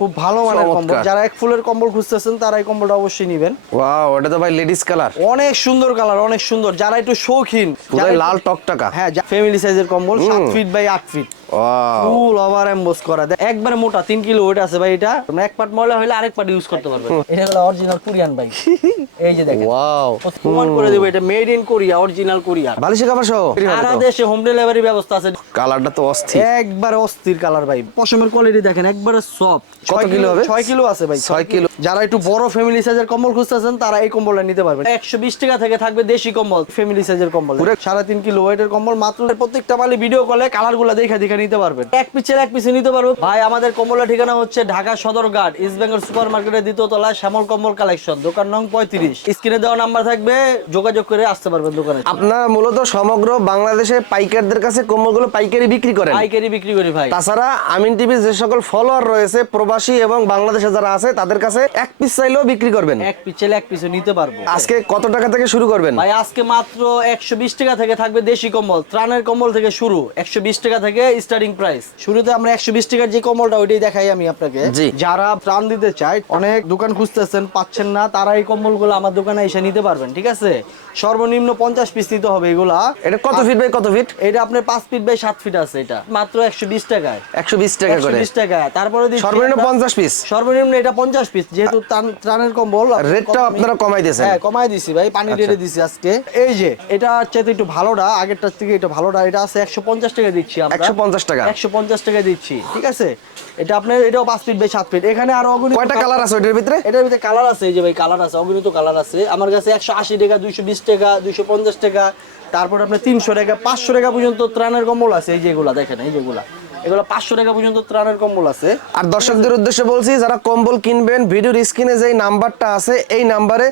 খুব ভালো মানের কম্বল। যারা এক ফুলের কম্বল খুঁজতেছেন তারা এই কম্বলটা অবশ্যই নেবেন। ওয়াও এটা তো ভাই লেডিস কালার অনেক সুন্দর কালার অনেক সুন্দর। যারা একটু শৌখিন যারা লাল টকটকা। হ্যাঁ ফ্যামিলি সাইজের কম্বল সাত ফিট বাই আট feet wow. Full over emboss করা। একবারে মোটা তিন কিলো ওয়েট আছে ভাই এটা। তোমরা এক পার্ট ময়লা হলে আরেক পার্ট ইউজ করতে পারবে। এটা হলো অরিজিনাল কোরিয়ান ভাই এই যে দেখেন। ওয়াও। প্রমাণ করে দেবো এটা made in Korea original Korea বালিশে কাপড় সহ? সারা দেশে হোম ডেলিভারি ব্যবস্থা আছে। কালারটা তো অস্থির। একবারে অস্থির কালার ভাই। পশমের কোয়ালিটি দেখেন একবারে সফট কত কিলো হবে? ছয় কিলো আছে ভাই ছয় কিলো। যারা একটু বড় ফ্যামিলি সাইজের কম্বল খুঁজতেছেন তারা এই কম্বলটা নিতে পারবেন। একশো বিশ টাকা থেকে থাকবে দেশি কম্বল ফ্যামিলি সাইজের কম্বল। পুরো সাড়ে তিন কিলো ওয়েটের কম্বল মাত্র প্রত্যেকটা মালি ভিডিও কলে কালার দেখে দেখে নিতে পারবেন। এক পিসের এক পিসে নিতে পারব। ভাই আমাদের কম্বলের ঠিকানা হচ্ছে Dhaka Sadarghat East Bengal super মার্কেটের দ্বিতীয় তলায় শ্যামল কম্বল কালেকশন দোকান নং পঁয়ত্রিশ। স্ক্রিনে দেওয়া নাম্বার থাকবে যোগাযোগ করে আসতে পারবেন দোকানে। আপনারা মূলত সমগ্র বাংলাদেশে পাইকারদের কাছে কম্বলগুলো পাইকারি বিক্রি করেন। পাইকারি বিক্রি করি ভাই। তাছাড়া আমিন টিভির যে সকল ফলোয়ার রয়েছে প্রবাসী এবং বাংলাদেশে যারা আছে তাদের কাছে এক পিস চাইলেও বিক্রি করবেন। এক পিসের এক পিসে নিতে পারব। আজকে কত টাকা থেকে শুরু করবেন? ভাই আজকে মাত্র একশো বিশ টাকা থেকে থাকবে দেশি কম্বল। ত্রাণের কম্বল থেকে শুরু একশো বিশ টাকা থেকে স্টার্টিং প্রাইস শুরুতে আমরা একশো বিশ টাকার যে কম্বলটা ওইটাই দেখাই আমি আপনাকে। জি। যারা ত্রাণ দিতে চায় অনেক দোকান খুঁজতেছেন পাচ্ছেন না তারা এই কম্বলগুলো আমার দোকানে এসে নিতে পারবেন ঠিক আছে? সর্বনিম্ন পঞ্চাশ পিস নিতে হবে এগুলা। এটা কত ফিট বাই কত ফিট এটা আপনার পাঁচ ফিট বাই সাত ফিট আছে এটা। মাত্র একশো বিশ টাকায়। একশো বিশ টাকা করে। বিশ টাকা তারপরে সর্বনিম্ন আমরা- পঞ্চাশ পিস সর্বনিম্ন এটা পঞ্চাশ পিস যেহেতু ত্রাণের কম্বল রেটটাও আপনারা কমাই দিয়েছেন। হ্যাঁ কমাই দিছি ভাই পানি ঢেলে দিছি আজকে। এই যে এটা চাইতে একটু ভালোটা আগেরটার থেকে এটা ভালোটা এটা আছে একশো পঞ্চাশ টাকা দিচ্ছি আমরা। একশো পঞ্চাশ টাকা। একশো পঞ্চাশ টাকা দিচ্ছি ঠিক আছে? এটা আপনার এটাও পাঁচ ফিট বাই সাত ফিট এখানে আরও অগণিত কয়টা কালার আছে ওইটার ভিতরে? এটার ভিতরে কালার আছে এই যে ভাই কালার আছে অগণিত কালার আছে। আমার কাছে একশো আশি টাকা দুইশো বিশ টাকা দুইশো পঞ্চাশ টাকা। তারপর আপনার তিনশো টাকা পাঁচশো টাকা পর্যন্ত ত্রাণের কম্বল আছে এই যেগুলা দেখেন এই যেগুলা। এগুলো পাঁচশো টাকা পর্যন্ত ত্রাণের কম্বল আছে। আর দর্শকদের উদ্দেশ্যে বলছি, যারা কম্বল কিনবেন, ভিডিওর স্ক্রিনে যেই নাম্বারটা আছে, এই নাম্বারে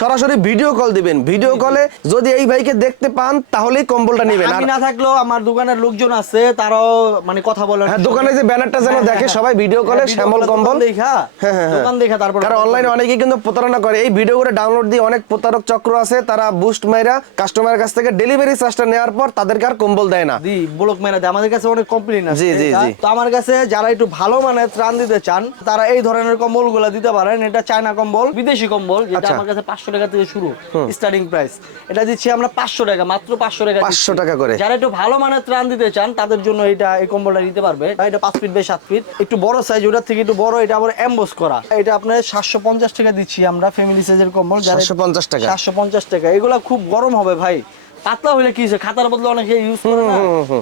সরাসরি ভিডিও কল দিবেন। ভিডিও কলে যদি এই ভাইকে দেখতে পান তাহলেই কম্বলটা নেবেন। আমি না থাকলেও আমার দোকানের লোকজন আছে তারাও মানে কথা বলার হ্যাঁ দোকানে যে ব্যানারটা যেন দেখে সবাই ভিডিও কলে হ্যাঁ, শ্যামল কম্বল। দেখা। হ্যাঁ, হ্যাঁ, হ্যাঁ। দোকান দেখা তারপর কারণ অনলাইনে অনেকেই কিন্তু প্রতারণা করে। এই ভিডিও করে ডাউনলোড দিয়ে অনেক প্রতারক চক্র আছে তারা বুস্ট মাইরা কাস্টমারের কাছ থেকে ডেলিভারি চার্জটা নেওয়ার পর তাদেরকে আর কম্বল দেয় না। দি ব্লক মেরা দেয়। আমাদের কাছে অনেক কমপ্লেন আছে জি, জি, জি। তো আমার কাছে যারা একটু ভালো মানের ত্রাণ দিতে চান তারা এই ধরনের কম্বলগুলা দিতে পারেন। এটা চায়না কম্বল বিদেশি কম্বল যেটা আচ্ছা। আমার কাছে পাঁচশো টাকা থেকে শুরু স্টার্টিং প্রাইস এটা দিচ্ছি আমরা পাঁচশো টাকা মাত্র পাঁচশো টাকা পাঁচশো টাকা করে। যারা একটু ভালো মানের ত্রাণ দিতে চান তাদের জন্য এটা এই কম্বলটা নিতে পারবে। এটা পাঁচ ফিট বাই সাত ফিট একটু বড় সাইজ ওটার থেকে একটু বড় এটা আবার এম্বোস করা। এটা আপনার সাতশো পঞ্চাশ টাকা দিচ্ছি আমরা ফ্যামিলি সাইজের কম্বল। সাতশো পঞ্চাশ টাকা। সাতশো পঞ্চাশ টাকা। এগুলা খুব গরম হবে ভাই। পাতলা হলে কি হয়েছে? খাতার বদলে অনেকে ইউজ করে না?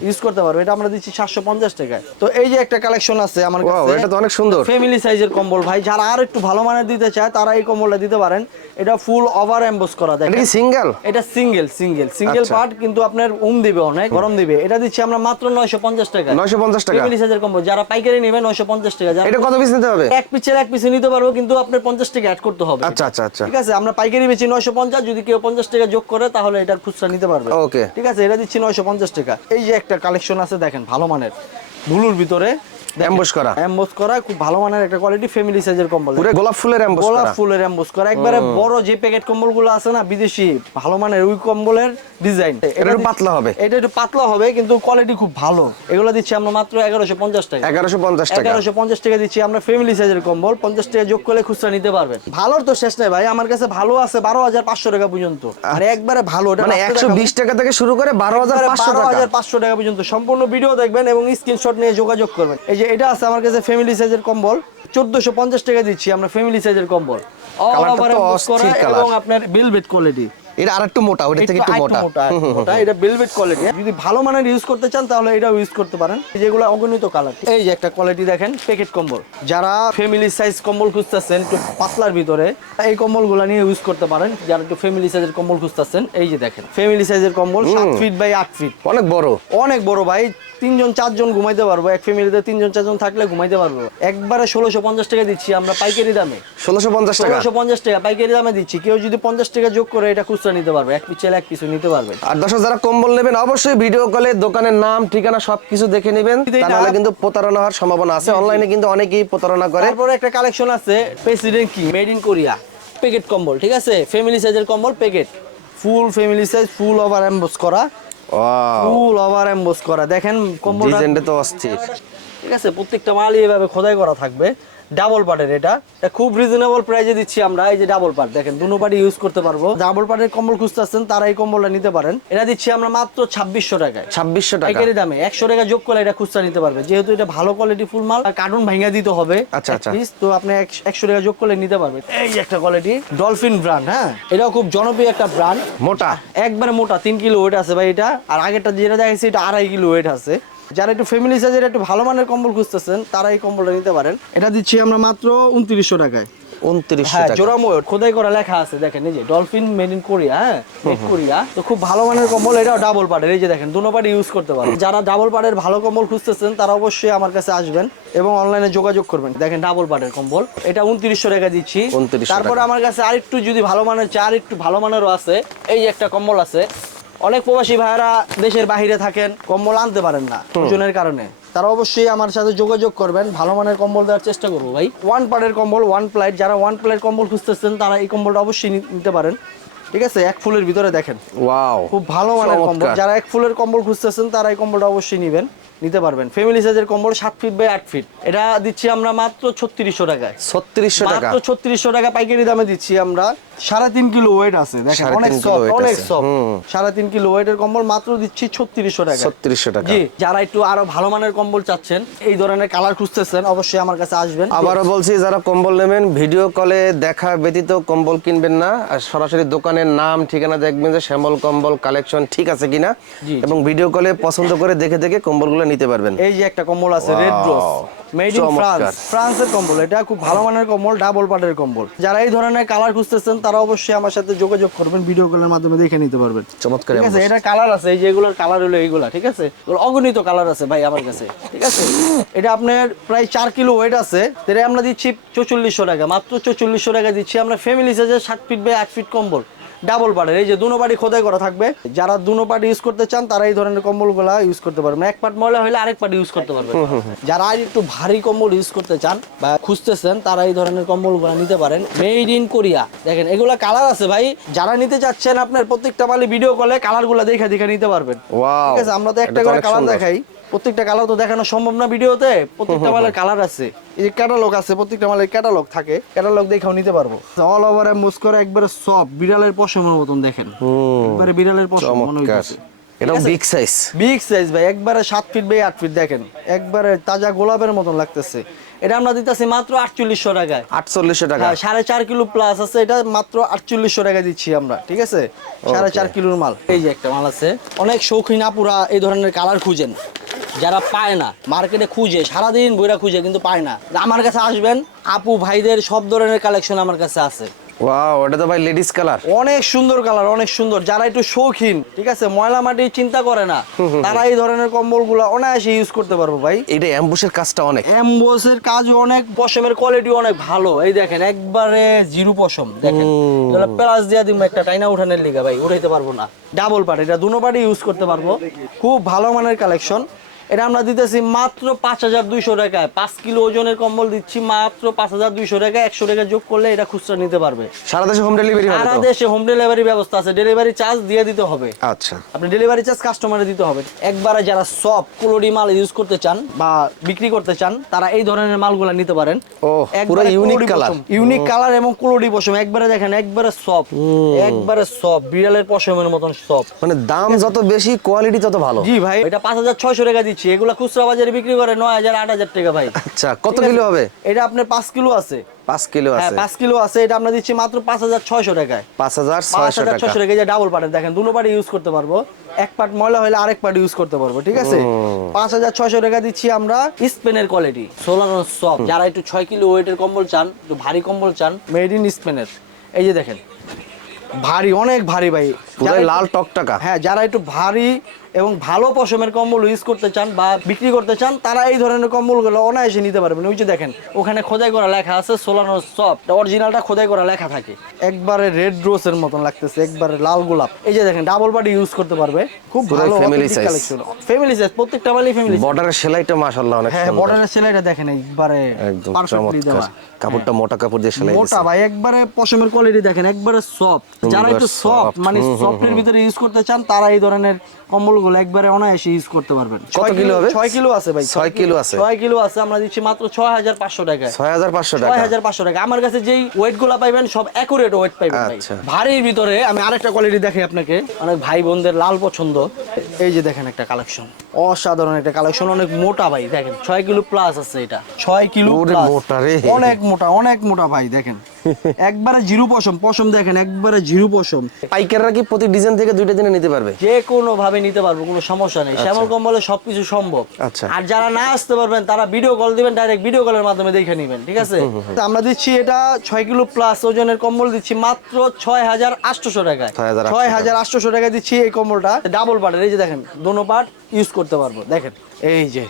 ইউজ করতে পারবে। এটা আমরা দিচ্ছি সাতশো পঞ্চাশ টাকায়। তো এই যে একটা কালেকশন আছে আমার কাছে এটা তো অনেক সুন্দর। ফ্যামিলি সাইজের কম্বল। ভাই যারা আর একটু ভালো মানের দিতে চায় তারা এই কম্বলটা দিতে পারেন। এটা ফুল ওভার এমবোস করা এটা দেখেন। কি সিঙ্গেল এটা সিঙ্গেল সিঙ্গেল সিঙ্গেল। পার্ট কিন্তু আপনার উম দিবে অনেক গরম দিবে। এটা দিচ্ছি আমরা মাত্র নয়শো পঞ্চাশ টাকা 950 টাকা। ফ্যামিলি সাইজের কম্বল। যারা পাইকারি নেবে নয়শো পঞ্চাশ টাকা। যারা এটা কত পিস নিতে হবে? এক পিসের এক পিসে নিতে পারব কিন্তু আপনার পঞ্চাশ টাকা অ্যাড করতে হবে। আচ্ছা, আচ্ছা, আচ্ছা। ঠিক আছে? আমরা পাইকারি বেচি নয়শো পঞ্চাশ যদি কেউ পঞ্চাশ টাকা যোগ করে তাহলে এটার খুচরা নিতে পারবে। Okay. ঠিক আছে এটা দিচ্ছি নয়শো পঞ্চাশ টাকা। এই যে একটা কালেকশন আছে দেখেন ভালো মানের। ভুলুর ভিতরে Ambush করা। এমবোস করা খুব ভালো মানের একটা কোয়ালিটি ফ্যামিলি সাইজের কম্বল। পুরো গোলাপ ফুলের এমবোস গোলাপ ফুলের এমবোস করা। একবারে বড় যে প্যাকেট কম্বলগুলো আছে না বিদেশি ভালো মানের ওই কম্বলের ডিজাইন এটা একটু পাতলা হবে। এটা একটু পাতলা হবে কিন্তু কোয়ালিটি খুব ভালো। এগুলো দিচ্ছি আমরা মাত্র এগারোশো পঞ্চাশ টাকা। 1150 টাকা। এগারোশো পঞ্চাশ টাকা দিচ্ছি আমরা ফ্যামিলি সাইজের কম্বল। পঞ্চাশ টাকা যোগ করলে খুচরা নিতে পারবেন। ভালোর তো শেষ নাই ভাই আমার কাছে ভালো আছে বারো হাজার পাঁচশো টাকা পর্যন্ত। আর একবারে ভালো ওটা মানে রাখতে একশো দেখাবো। বিশ টাকা থেকে শুরু করে বারো হাজার পাঁচশো বারো টাকা। হাজার পাঁচশো টাকা পর্যন্ত। সম্পূর্ণ ভিডিও দেখবেন এবং স্ক্রিনশট নিয়ে যোগাযোগ করবেন। এই যে এটা আছে আমার কাছে ফ্যামিলি সাইজের কম্বল। চোদ্দশো পঞ্চাশ টাকা দিচ্ছি আমরা ফ্যামিলি সাইজের কম্বল। All over. এবং আপনার বেলভেট কোয়ালিটি এটা আর একটু মোটা। ওটা থেকে একটু মোটা। মোটা এটা বেলভেট কোয়ালিটি যদি ভালো মানের ইউজ করতে চান তাহলে এটাও ইউজ করতে পারেন। যেগুলো অগণিত কালার এই যে একটা কোয়ালিটি দেখেন প্যাকেট কম্বল। যারা ফ্যামিলি সাইজ কম্বল খুঁজতেছেন একটু পাতলার ভিতরে এই কম্বলগুলো নিয়ে ইউজ করতে পারেন। যারা একটু ফ্যামিলি সাইজের কম্বল খুঁজতেছেন এই যে দেখেন ফ্যামিলি সাইজের কম্বল সাত ফিট বাই আট ফিট অনেক বড়। অনেক বড় ভাই তিনজন চারজন ঘুমাইতে পারব। এক ফ্যামিলিতে তিনজন চারজন থাকলে ঘুমাইতে পারব। একবারে ষোলোশো পঞ্চাশ টাকা দিচ্ছি আমরা পাইকারি দামে। ষোলোশো পঞ্চাশ টাকা? ষোলোশো পঞ্চাশ টাকা পাইকারি দামে দিচ্ছি। কেউ যদি পঞ্চাশ টাকা যোগ করে এটা খুচরা নিতে পারবে। এক পিছলে এক পিছু নিতে পারবে। আর দর্শক যারা কম্বল নেবেন অবশ্যই ভিডিও কলে দোকানের নাম ঠিকানা সবকিছু দেখে নেবেন। তাহলে কিন্তু প্রতারণা হওয়ার সম্ভাবনা আছে। অনলাইনে কিন্তু অনেকেই প্রতারণা করে। তারপরে একটা কালেকশন আছে প্রেসিডেন্ট কি মেড ইন কোরিয়া প্যাকেট কম্বল ঠিক আছে? ফ্যামিলি সাইজের কম্বল packet full family size full over emboss করা। ফুল ওভার এমবোস করা। দেখেন কম্বলটা ডিজাইনটা তো অস্থির। ঠিক আছে? প্রত্যেকটা মালই এভাবে খোদাই করা থাকবে। ডাবল পার্টের এটা। এটা খুব রিজনেবল প্রাইসে দিচ্ছি আমরা এই যে ডাবল পার্ট দেখেন দুনো পার্টি ইউজ করতে পারব। ডাবল পার্টের কম্বল খুঁজতেছেন তারা এই কম্বলটা নিতে পারেন। এটা দিচ্ছি আমরা মাত্র ছাব্বিশশো টাকায়। ছাব্বিশশো টাকা। দামে একশো টাকা যোগ করলে এটা খুচরা নিতে পারবে। যেহেতু এটা ভালো কোয়ালিটি ফুল মাল কার্টুন ভাঙা দিতে হবে আচ্ছা, আচ্ছা। তো আপনি একশো টাকা যোগ করলে নিতে পারবেন। এই একটা কোয়ালিটি ডলফিন ব্র্যান্ড হ্যাঁ? এটাও খুব জনপ্রিয় একটা ব্র্যান্ড মোটা। একবারে মোটা তিন কিলো ওয়েট আছে ভাই এটা। আর আগেরটা যেটা দেখাচ্ছি এটা আড়াই কিলো ওয়েট আছে। যারা একটু ফ্যামিলি সাইজের একটু ভালো মানের কম্বল খুঁজতেছেন তারা এই কম্বলটা নিতে পারেন। এটা দিচ্ছি আমরা মাত্র উনত্রিশশো টাকায়। উনত্রিশশো হ্যাঁ টাকা। জোড়া ময়ূর খোদাই করা লেখা আছে দেখেন এই যে ডলফিন মেড ইন কোরিয়া হ্যাঁ? কোরিয়া তো খুব ভালো মানের কম্বল এটাও ডাবল পার্টের এই যে দেখেন দুনো পার্টি ইউজ করতে পারেন। যারা ডাবল পার্টের ভালো কম্বল খুঁজতেছেন তারা অবশ্যই আমার কাছে আসবেন এবং অনলাইনে যোগাযোগ করবেন। দেখেন ডাবল কম্বল এটা উনত্রিশশো টাকা দিচ্ছি। 2900 তারপরে আমার কাছে আরেকটু যদি ভালো মানের চাই আরেকটু ভালো মানেরও আছে এই যে একটা কম্বল আছে। অনেক প্রবাসী ভাইয়েরা দেশের বাইরে থাকেন কম্বল আনতে পারেন না ওজনের কারণে। তারা অবশ্যই আমার সাথে যোগাযোগ করবেন ভালো মানের কম্বল দেওয়ার চেষ্টা করব ভাই। ওয়ান পার্টের কম্বল ওয়ান প্লাইট যারা ওয়ান প্লাইট কম্বল খুঁজতেছেন তারা এই কম্বলটা অবশ্যই নিতে পারেন। ঠিক আছে? এক ফুলের ভিতরে দেখেন। ওয়াও খুব ভালো মানের কম্বল। যারা এক ফুলের কম্বল খুঁজতেছেন তারা এই কম্বলটা অবশ্যই নেবেন নিতে পারবেন। ফ্যামিলি সাইজের কম্বল সাত ফিট বাই আট ফিট এটা দিচ্ছি আমরা মাত্র ছত্রিশশো টাকায়। ছত্রিশশো টাকা। মাত্র ছত্রিশশো টাকা পাইকারি দামে দিচ্ছি আমরা। সাড়ে তিন কিলো ওয়েট আছে দেখেন অনেক সফট অনেক সফট হুম। সাড়ে তিন কিলো ওয়েটের কম্বল মাত্র দিচ্ছি ছত্রিশশো টাকা। ছত্রিশশো টাকা। জি যারা একটু আরও ভালো মানের কম্বল চাচ্ছেন এই ধরনের কালার খুঁজতেছেন অবশ্যই আমার কাছে আসবেন। আবারও বলছি যারা কম্বল নেবেন ভিডিও কলে দেখা ব্যতীত কম্বল কিনবেন না। আর সরাসরি দোকানের নাম ঠিকানা দেখবেন যে শ্যামল কম্বল কালেকশন ঠিক আছে কিনা। এবং ভিডিও কলে পছন্দ করে দেখে দেখে কম্বলগুলো নিতে পারবেন। এই যে একটা কম্বল আছে red! Rose made in France ফ্রান্সের কম্বল। এটা খুব ভালো মানের কম্বল ডাবল পাটের কম্বল। যারা এই ধরনের কালার খুঁজতেছেন তারা অবশ্যই আমার সাথে যোগাযোগ করবেন ভিডিও কলের মাধ্যমে দেখে নিতে পারবেন। চমৎকার ঠিক আছে? এটা কালার আছে এই যে এগুলোর কালার হলো এইগুলা ঠিক আছে? অগণিত কালার আছে ভাই আমার কাছে ঠিক আছে? এটা আপনার প্রায় চার কিলো ওয়েট আছে তাহলে আমরা দিচ্ছি চৌচল্লিশশো টাকা মাত্র চৌচল্লিশশো টাকা দিচ্ছি আমরা ফ্যামিলি সাইজের সাত ফিট বাই আট ফিট কম্বল। ডাবল পার্টের এই যে দুনো পার্টি খোদাই করা থাকবে। যারা দুনো পার্টি ইউজ করতে চান তারা এই ধরনের কম্বলগুলা ইউজ করতে পারবেন। এক পার্ট ময়লা হলে আরেক পার্টি ইউজ করতে পারবেন। যারা আর একটু ভারী কম্বল ইউজ করতে চান বা খুঁজতেছেন তারা এই ধরনের কম্বলগুলো নিতে পারেন। মেড ইন কোরিয়া দেখেন এগুলা কালার আছে ভাই। যারা নিতে চাচ্ছেন আপনার প্রত্যেকটা মালি ভিডিও কলে কালারগুলো দেখে দেখে নিতে পারবেন। ঠিক আছে আমরা তো একটা করে কালার দেখাই। প্রত্যেকটা কালার তো দেখানো সম্ভব না ভিডিওতে প্রত্যেকটা মালের কালার আছে। এই যে ক্যাটালগ আছে প্রত্যেকটা মালের ক্যাটালগ থাকে। ক্যাটালগ দেখেও নিতে পারব। অল ওভার মুস করে একবারে সব বিড়ালের পশমের মতন দেখেন। একবারে বিড়ালের পশম মনে হইতেছে। বিগ সাইজ বিগ সাইজ ভাই একবারে সাত ফিট বাই আট ফিট দেখেন। একবারে তাজা গোলাপের মতন লাগতেছে। এটা আমরা দিতেছি মাত্র আটচল্লিশশো টাকায়। আটচল্লিশশো টাকা। হ্যাঁ সাড়ে চার কিলো প্লাস আছে এটা মাত্র টাকা দিচ্ছি আমরা ঠিক আছে? সাড়ে চার কিলোর মাল। এই যে একটা মাল আছে। অনেক শৌখিন আপুরা এই ধরনের কালার খুঁজেন। যারা পায় না মার্কেটে খুঁজে সারাদিন বইরা খুঁজে কিন্তু পায় না। আমার কাছে আসবেন আপু ভাইদের সব ধরনের কালেকশন আমার কাছে আছে। ওয়াও এটা তো ভাই লেডিস কালার অনেক সুন্দর কালার অনেক সুন্দর। যারা একটু শৌখিন ঠিক আছে? ময়লা মাটি চিন্তা করে না। তারা এই ধরনের কম্বলগুলো অনায়াসে ইউজ করতে পারব ভাই। এটা অ্যাম্বুশের কাজটা অনেক। এমবোসের কাজ অনেক পশমের কোয়ালিটি অনেক ভালো। এই দেখেন একবারে জিরো পশম দেখেন। তাহলে প্লাস দিয়া দিব একটা টাইনা উঠানের লিগা ভাই উঠাইতে পারব না। ডাবল পার্ট এটা দুনো পার্টি ইউজ করতে পারব। খুব ভালো মানের কালেকশন এটা আমরা দিতেছি মাত্র পাঁচ হাজার দুইশো টাকায়। পাঁচ কিলো ওজনের কম্বল দিচ্ছি মাত্র পাঁচ হাজার দুইশো টাকা একশো টাকা যোগ করলে এটা খুচরা নিতে পারবে। সারা দেশে হোম ডেলিভারি সারা দেশে হোম ডেলিভারি ব্যবস্থা আছে। ডেলিভারি চার্জ দিয়ে দিতে হবে। আচ্ছা। আপনি ডেলিভারি চার্জ কাস্টমারে দিতে হবে। একবারে যারা সব কোলোডি মাল ইউজ করতে চান বা বিক্রি করতে চান তারা এই ধরনের মালগুলো নিতে পারেন। ও, পুরো unique colour। ইউনিক কালার এবং কোলোডি পশম। একবারে দেখেন একবারে সব একবারে সব বিড়ালের পশমের মতন সব মানে দাম যত বেশি কোয়ালিটি তত ভালো। জি ভাই এটা পাঁচ হাজার ছয়শো টাকা দিচ্ছি। এগুলা খুচরা বাজারে বিক্রি করে নয় হাজার আট হাজার টাকা ভাই। আচ্ছা কত কিলো হবে? এটা আপনার পাঁচ কিলো আছে। পাঁচ কিলো আছে। পাঁচ কিলো আছে। এটা আমরা দিচ্ছি মাত্র পাঁচ হাজার ছয়শো টাকায়। পাঁচ হাজার পাঁচ হাজার টাকা। টাকা যে ডাবল পার্টের দেখেন দুটো পার্টি ইউজ করতে পারব। এক পার্ট ময়লা হলে আরেক পার্ট ইউজ করতে পারব ঠিক আছে? পাঁচ হাজার ছয়শো টাকা দিচ্ছি আমরা স্পেনের কোয়ালিটি সোলার সফট যারা একটু ছয় কিলো ওয়েটের কম্বল চান একটু ভারী কম্বল চান মেড ইন স্পেনের এই যে দেখেন ভারী অনেক ভারী ভাই। লাল টকটাকা হ্যাঁ যারা একটু ভারী এবং ভালো পশমের কম্বল ইউজ করতে চান বা বিক্রি করতে চান তারা এই ধরনের কম্বলগুলো অনায়াসে নিতে পারবেন। ওই যে দেখেন ওখানে খোদাই করা লেখা আছে সোলানো সফট অরিজিনালটা খোদাই করা লেখা থাকে। একবারে রেড রোজের মতন লাগতেছে একবারে লাল গোলাপ। এই যে দেখেন ডাবল বাডি ইউজ করতে পারবে। খুব ভালো size। কালেকশন ফ্যামিলি সাইজ প্রত্যেকটা মালই ফ্যামিলি বর্ডারের সেলাইটা মাশাআল্লাহ অনেক হ্যাঁ সুন্দর। বর্ডারের সেলাইটা দেখেন একবারে একদম চমৎকার। কাপড়টা মোটা কাপড় দিয়ে সেলাই মোটা ভাই একবারে পশমের কোয়ালিটি দেখেন একবারে সফট যারা একটু সফট মানে সফটের ভিতরে ইউজ করতে চান তারা এই ধরনের কম্বলগুলো একবারে অনায়াসে ইউজ করতে পারবেন। কত ছয় কিলো হবে? 6 কিলো আছে ভাই 6 কিলো আছে। 6 কিলো আছে আমরা দিচ্ছি মাত্র ছয় হাজার পাঁচশো টাকায়। ছয় হাজার পাঁচশো ছয় টাকা হাজার পাঁচশো টাকা। আমার কাছে যেই ওয়েটগুলো পাইবেন সব অ্যাকুরেট ওয়েট পাইবেন ভাই। আচ্ছা। ভারীর ভিতরে আমি আরেকটা কোয়ালিটি দেখাই আপনাকে। অনেক ভাই বোনদের লাল পছন্দ। এই যে দেখেন একটা কালেকশন অসাধারণ একটা কালেকশন অনেক মোটা ভাই দেখেন। ছয় কিলো প্লাস আছে এটা। ছয় কিলো মোটা রে। অনেক মোটা অনেক মোটা ভাই দেখেন। একবারে জিরু পশম পশম দেখেন একবারে জিরু পশম। পাইকাররা কি প্রতি ডিজাইন থেকে দুইটা দিনে নিতে পারবে? যে কোনো ভাবে নিতে পারব কোনো সমস্যা নেই। শ্যামল কম্বলে সবকিছু সম্ভব। আচ্ছা। আর যারা না আসতে পারবেন তারা ভিডিও কল দিবেন ডাইরেক্ট ভিডিও কলের মাধ্যমে দেখে নেবেন ঠিক আছে? তো আমরা দিচ্ছি এটা ছয় কিলো প্লাস ওজনের কম্বল দিচ্ছি মাত্র ছয় হাজার আটশোশো টাকায়। ছয় হাজার আটশোশো। টাকায় দিচ্ছি এই কম্বলটা। ডাবল পার্টের এই যে দেখেন দোনো পার্ট ইউজ করতে পারব। দেখেন এই যে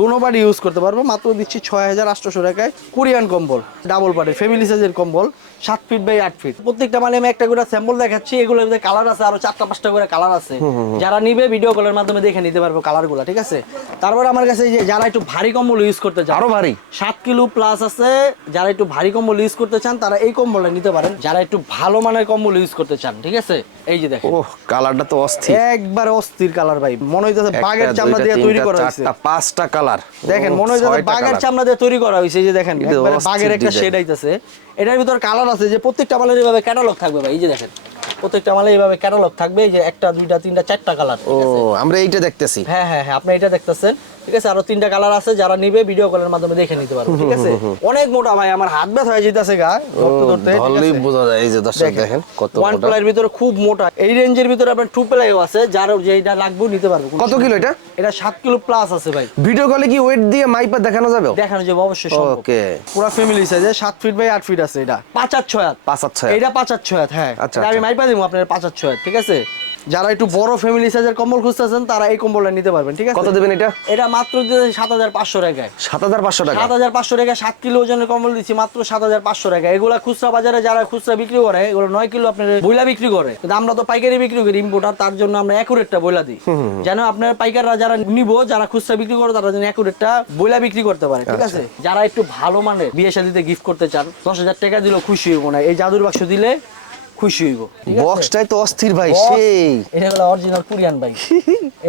দোনো পার্ট ইউজ করতে পারব। মাত্র দিচ্ছি ছয় হাজার আটশোশো টাকায় কোরিয়ান কম্বল ডাবল পার্টের ফ্যামিলি সাইজের কম্বল সাত ফিট বাই আট ফিট প্রত্যেকটা মানে আমি একটা করে স্যাম্পল দেখাচ্ছি এগুলোর মধ্যে কালার আছে আরও চারটা পাঁচটা করে কালার আছে। যারা নিবে ভিডিও কলের মাধ্যমে দেখে নিতে পারব কালারগুলা ঠিক আছে? তারপর আমার কাছে এই যে যারা একটু ভারী কম্বল ইউজ করতে চান আরও ভারী? সাত কিলো প্লাস আছে যারা একটু ভারী কম্বল ইউজ করতে চান তারা এই কম্বলটা নিতে পারেন। যারা একটু ভালো মানের কম্বল ইউজ করতে চান ঠিক আছে? এই যে দেখেন। ওহ কালারটা তো অস্থির। একবার অস্থির কালার ভাই। মনে হইতেছে বাঘের চামড়া দিয়ে তৈরি করা হয়েছে পাঁচটা কালার। দেখেন মনে হইতেছে বাঘের চামড়া দিয়ে তৈরি করা হয়েছে এই যে দেখেন বাঘের একটা শেড আইতেছে। এটার ভিতর কালার আছে যে প্রত্যেকটা মালের এইভাবে ক্যাটালগ থাকবে ভাই। এই যে দেখেন প্রত্যেকটা মালে এইভাবে ক্যাটালগ থাকবে। এই যে একটা দুইটা তিনটা চারটা কালার ও আমরা এইটা দেখতেছি। হ্যাঁ হ্যাঁ হ্যাঁ আপনি এটা দেখতেছেন। ঠিক আছে? আরও তিনটা কালার আছে যারা নিবে ভিডিও কলের মাধ্যমে দেখে নিতে পারবে ঠিক আছে? অনেক মোটা ভাই আমার হাত ব্যথা হয়ে যেতেছে গা ধরতে ধরতে আছে? বোঝা যায় এই যে দর্শক দেখেন কত ওয়ান প্লাইয়ের ভিতরে খুব মোটা এই রেঞ্জের ভিতরে আপনার টু প্লাইও আছে যার যেটা লাগবে নিতে পারবে কত কিলো এটা? এটা সাত কিলো প্লাস আছে ভাই। ভিডিও কলে কি ওয়েট দিয়ে মাইপা দেখানো যাবে? দেখানো যাবে অবশ্যই সম্ভব। ওকে পুরো ফ্যামিলি সাইজে সাত ফিট বাই আট ফিট আছে এটা। পাঁচ আর ছয় হাত পাঁচ আর ছয় এটা পাঁচ আর ছয় হাত হ্যাঁ। আচ্ছা, আমি আচ্ছা। মাইপা দিব আপনার পাঁচ আর ছয় হাত ঠিক আছে? যারা একটু বড় ফ্যামিলি সাইজের কম্বল খুঁজতেছেন তারা এই কম্বলটা নিতে পারবেন ঠিক আছে? কত দেবেন এটা? এটা মাত্র সাত হাজার পাঁচশো টাকায়। সাত হাজার পাঁচশো টাকা? সাত হাজার পাঁচশো টাকা সাত কিলো ওজনের কম্বল দিচ্ছি মাত্র সাত হাজার পাঁচশো টাকা এগুলা খুচরা বাজারে যারা খুচরা বিক্রি করে এগুলো নয় কিলো আপনার বইলা বিক্রি করে। কিন্তু আমরা তো পাইকারি বিক্রি করি ইম্পোর্টার তার জন্য আমরা একুরেটটা বইলা দিই। যেন আপনার পাইকাররা যারা নিব যারা খুচরা বিক্রি করে তারা যেন একুরেটটা বইলা বিক্রি করতে পারে ঠিক আছে? যারা একটু ভালো মানের বিয়ে শাদিতে গিফট করতে চান দশ হাজার টাকা দিলেও খুশি হইব না। এই জাদুর বাক্স দিলে খুশি হইব। বক্সটাই তো অস্থির ভাই সেই। এটা হলো অরিজিনাল কোরিয়ান ভাই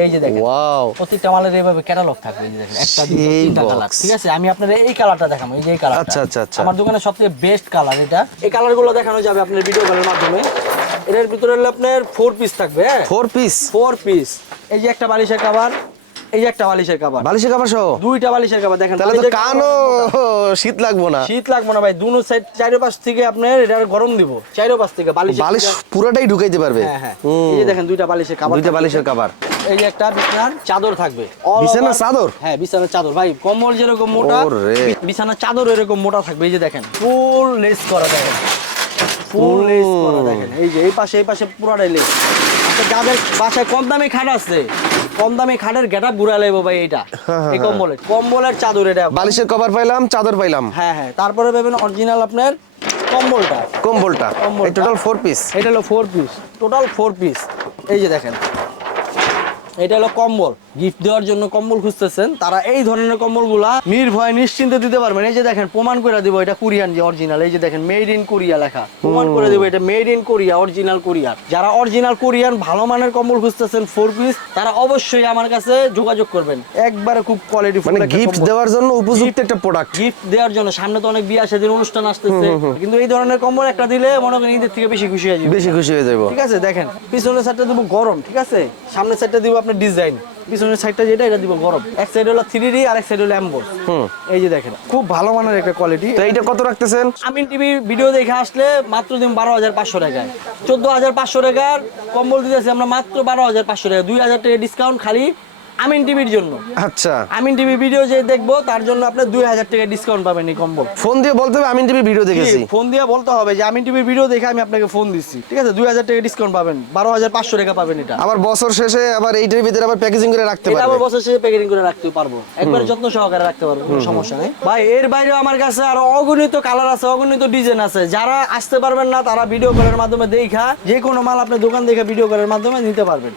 এই যে দেখেন ওয়াও প্রত্যেকটা মালের এইভাবে ক্যাটালগ থাকবে এই যে দেখেন একটা দুটো তিনটা কালার ঠিক আছে? আমি আপনার এই কালারটা দেখাবো এই যে এই কালারটা আচ্ছা, আচ্ছা, আচ্ছা। আমার দোকানে সবথেকে বেস্ট কালার এটা। এই কালারগুলো দেখানো যাবে আপনার ভিডিও কলের মাধ্যমে। এটার ভিতরে হলো আপনার ফোর পিস থাকবে হ্যাঁ? ফোর পিস ফোর পিস এই যে একটা বালিশের কাভার এই যে একটা বালিশের কাভার বালিশে কাপড় সহ? দুইটা বালিশের কাভার দেখেন। তাহলে তো কানও শীত লাগবো না। শীত লাগবে না ভাই দুনো সাইড চারো পাশ থেকে আপনার এটা গরম দিব। চারো পাশ থেকে বালিশ বালিশ পুরোটাই ঢুকাইতে পারবে। হ্যাঁ হ্যাঁ। এই যে দেখেন দুইটা বালিশের কাভার দুইটা বালিশের কাবার এই যে একটা বিছানার চাদর থাকবে। বিছানার চাদর? হ্যাঁ বিছানার চাদর। ভাই কম্বল যেরকম মোটা। বিছানার চাদর এরকম মোটা থাকবে। এই যে দেখেন ফুল লেস করা দেখেন। ফুল লেস করা দেখেন। এই যে এই পাশে এই পাশে পুরাটাই লেস আচ্ছা যাদের বাসায় কম দামে খাট আছে কম দামে খাটের গেটা বুড়া লাগবে ভাই এটা এই কম্বলের কম্বলের চাদর এটা। বালিশের কভার পাইলাম চাদর পাইলাম। হ্যাঁ হ্যাঁ তারপরে পাবেন অরিজিনাল আপনার কম্বলটা। কম্বলটা। কম্বলটা। টোটাল ফোর পিস এটা হলো four piece total four piece এই যে দেখেন। এটা হলো কম্বল। গিফট দেওয়ার জন্য কম্বল খুঁজতেছেন। তারা এই ধরনের কম্বলগুলা নির্ভয় নিশ্চিন্তে দিতে পারবেন। এই যে দেখেন প্রমাণ করে দিব এটা কোরিয়ান যে অরিজিনাল এই যে দেখেন মেড ইন কোরিয়া লেখা। প্রমাণ করে দিব এটা made in Korea original Korean যারা অরিজিনাল কোরিয়ান ভালো মানের কম্বল খুঁজতেছেন ফোর পিস তারা অবশ্যই আমার কাছে যোগাযোগ করবেন। একবারে খুব কোয়ালিটি মানে গিফট দেওয়ার জন্য উপযুক্ত একটা প্রোডাক্ট গিফট দেওয়ার জন্য সামনে তো অনেক বিয়ে সেদিন অনুষ্ঠান আসতেছে। কিন্তু এই ধরনের কম্বল একটা দিলে মনে করেন ঈদের থেকে বেশি খুশি হয়ে যাবে। বেশি খুশি হয়ে যাব। ঠিক আছে দেখেন পিছনের সাইডটা দিব গরম ঠিক আছে? সামনের সাইডটা দিব আপনার ডিজাইন পিছনের সাইডটা যেটা এটা দিব গরম। এক সাইড হলো থ্রি ডি আর এক সাইড হলো অ্যাম্বোস এই যে দেখেন খুব ভালো মানের একটা কোয়ালিটি তো এইটা কত রাখতেছেন? আমিন টিভি ভিডিও দেখে আসলে মাত্র দিন বারো হাজার পাঁচশো টাকায়। চোদ্দ হাজার পাঁচশো টাকার কম্বল দিতেছি আমরা মাত্র বারো হাজার পাঁচশো টাকা দুই হাজার টাকা ডিসকাউন্ট খালি আমিন টিভির জন্য। আচ্ছা। আমিন টিভি ভিডিও যে দেখব তার জন্য আপনি দুই হাজার টাকা ডিসকাউন্ট পাবেন এই কম্বল ফোন দিয়ে বলতে হবে আমি টিভি ভিডিও দেখেছি। ফোন দিয়ে বলতে হবে যে আমিন টিভির ভিডিও দেখে আমি আপনাকে ফোন দিচ্ছি। ঠিক আছে? দুই হাজার টাকা ডিসকাউন্ট পাবেন। বারো হাজার পাঁচশো টাকা পাবেন এটা। আবার বছর শেষে আবার এইটার ভিতরে আবার প্যাকেজিং করে রাখতে পারবে। আবার বছর শেষে প্যাকেটিং করে রাখতে পারব। একবারে যত্ন সহকারে রাখতে পারব কোনো সমস্যা নেই। ভাই এর বাইরেও আমার কাছে আরও অগণিত কালার আছে অগণিত ডিজাইন আছে। যারা আসতে পারবেন না তারা ভিডিও কলের মাধ্যমে দেখা যে কোনো মাল আপনি দোকান দেখে ভিডিও কলের মাধ্যমে নিতে পারবেন।